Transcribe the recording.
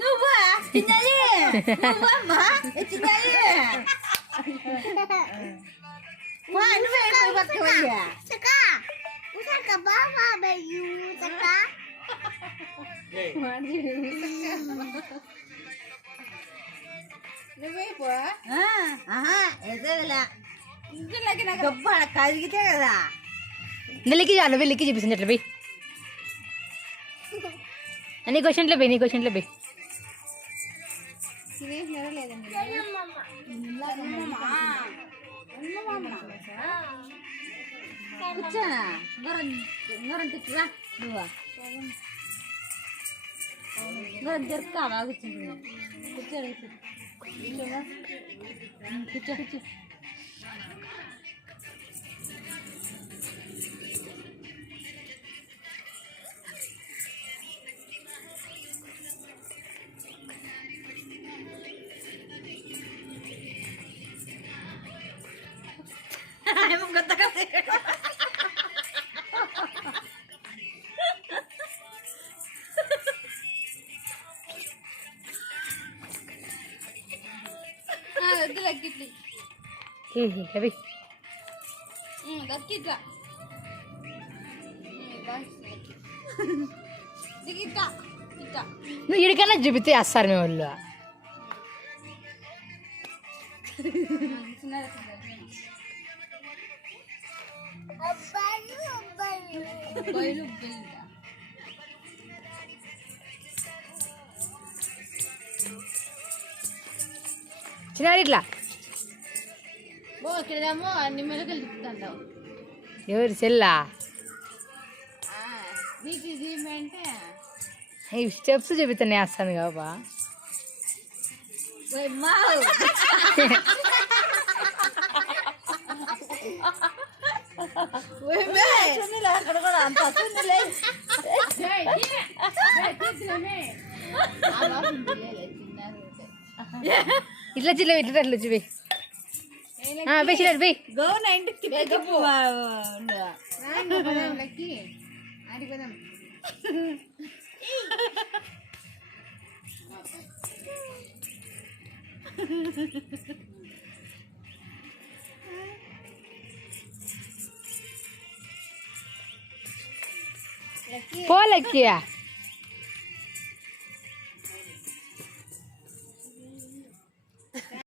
నువ్వా చిన్నది నువ్వమ్మా చిన్నది నువ్వే పట్టుకోవయ్యా నువ్వేపో ఎదగలా గొప్ప కదిగితే కదా నెలకి చాలు వెళ్ళికి చూపిస్తుంది ఎట్లా పోయి నీ క్వశ్చన్లో పోయి నీ క్వశ్చన్లో పోయి తినేసినారా లేదండి కూర్చో గొర్రెం తిట్టురా నువ్వా గొర్రెం దొరుకుతావా కూర్చుంటున్నా కూర్చో కూర్చో కూర్చో నువ్వు ఇడికన్నా చూపితే వేస్తారు మీ వాళ్ళు చిన్నాడు ఇట్లా ఇక్కడేమో అన్ని మెలకలు తిప్పుతాంటావు ఎవరు సెల్లా అంటే ఈ స్టెప్స్ చూపిస్తాను వేస్తాను కాబా అక్కడ కూడా అంత ఇట్లా చిల్ల ఇట్లా అట్లా చూపి వేసినాడు పోయి పోలెక్కియా